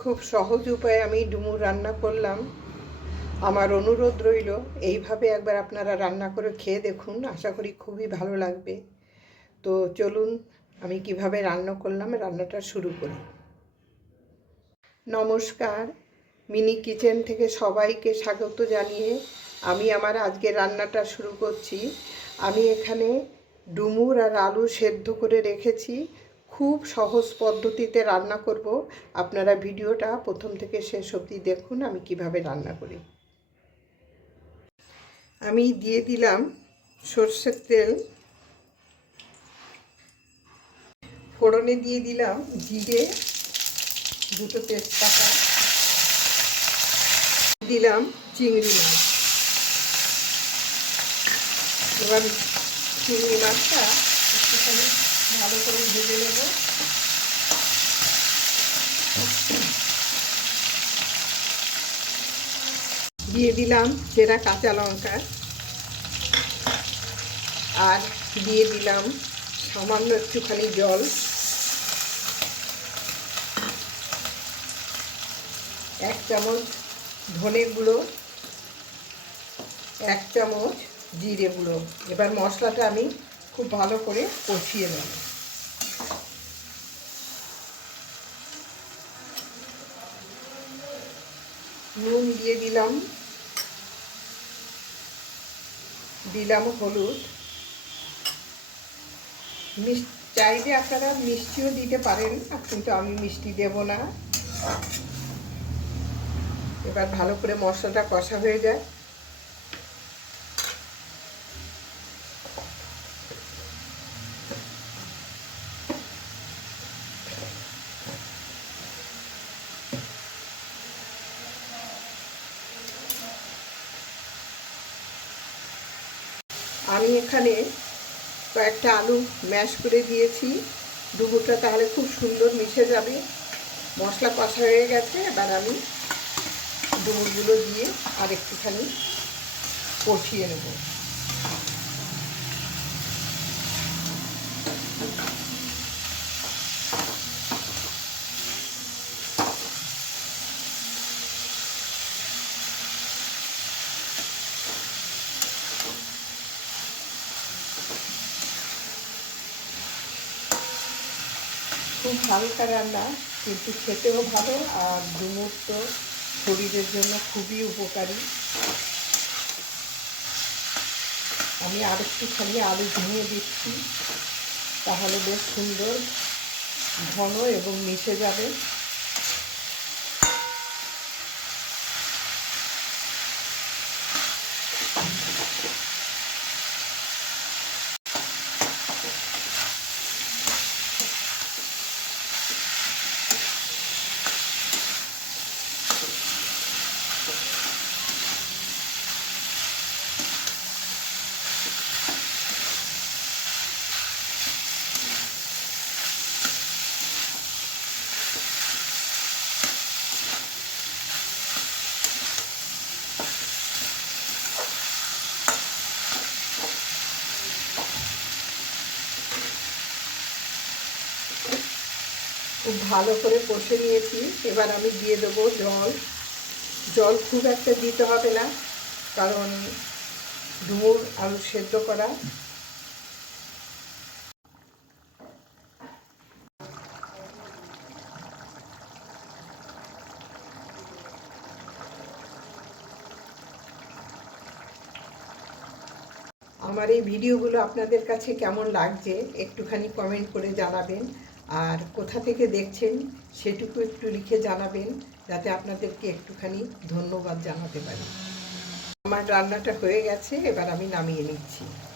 খুব সহজ উপায়ে আমি ডুমুর রান্না করলাম। আমার অনুরোধ রইল, এইভাবে একবার আপনারা রান্না করে খেয়ে দেখুন। আশা করি খুবই ভালো লাগবে। তো চলুন, আমি কীভাবে রান্না করলাম, রান্নাটা শুরু করি। নমস্কার। মিনি কিচেন থেকে সবাইকে স্বাগত জানিয়ে আমি আমার আজকে রান্নাটা শুরু করছি। আমি এখানে ডুমুর আর আলু সেদ্ধ করে রেখেছি। খুব সহজ পদ্ধতিতে রান্না করব। আপনারা ভিডিওটা প্রথম থেকে শেষ অবধি দেখুন, আমি কীভাবে রান্না করি। আমি দিয়ে দিলাম সর্ষের তেল। ফোড়নে দিয়ে দিলাম জিরে, দুটো তেজপাতা। দিলাম চিংড়ি মাছ। এবার চিংড়ি মাছটা ভালো করে ভেজে নেব। দিয়ে দিলাম চেরা কাঁচা লঙ্কা। আর দিয়ে দিলাম সামান্য একটুখানি জল। এক চামচ ধনে গুঁড়ো, এক চামচ জিরে গুঁড়ো। এবার মশলাটা আমি খুব ভালো করে কষিয়ে নেব। নুন দিয়ে দিলাম। দিলাম হলুদ। মিষ্টি চাইলে আপনারা মিষ্টিও দিতে পারেন, কিন্তু আমি মিষ্টি দেব না। এবার ভালো করে মশলাটা কষা হয়ে যায়। আমি এখানে কয়েকটা আলু ম্যাশ করে দিয়েছি। ডুবুটা তাহলে খুব সুন্দর মিশে যাবে। মশলা কষা হয়ে গেছে, এবার আমি ডুমুরগুলো দিয়ে আর একটুখানি কষিয়ে নেব। খুব হালকা রান্না, কিন্তু খেতেও ভালো আর ডুমুর তো শরীরের জন্য খুবই উপকারী। আমি আর একটু খালি আলু ভেঙে দিচ্ছি, তাহলে বেশ সুন্দর ঘন এবং মিশে যাবে। খুব ভালো করে কষে নিয়েছি। এবার আমি দিয়ে দেবো জল। জল খুব একটা দিতে হবে না, কারণ ডুমুর আলু সেদ্ধ করা। আমার এই ভিডিওগুলো আপনাদের কাছে কেমন লাগছে একটুখানি কমেন্ট করে জানাবেন। আর কোথা থেকে দেখছেন সেটুকু একটু লিখে জানাবেন, যাতে আপনাদেরকে একটুখানি ধন্যবাদ জানাতে পারি। আমার রান্নাটা হয়ে গেছে, এবার আমি নামিয়ে নিচ্ছি।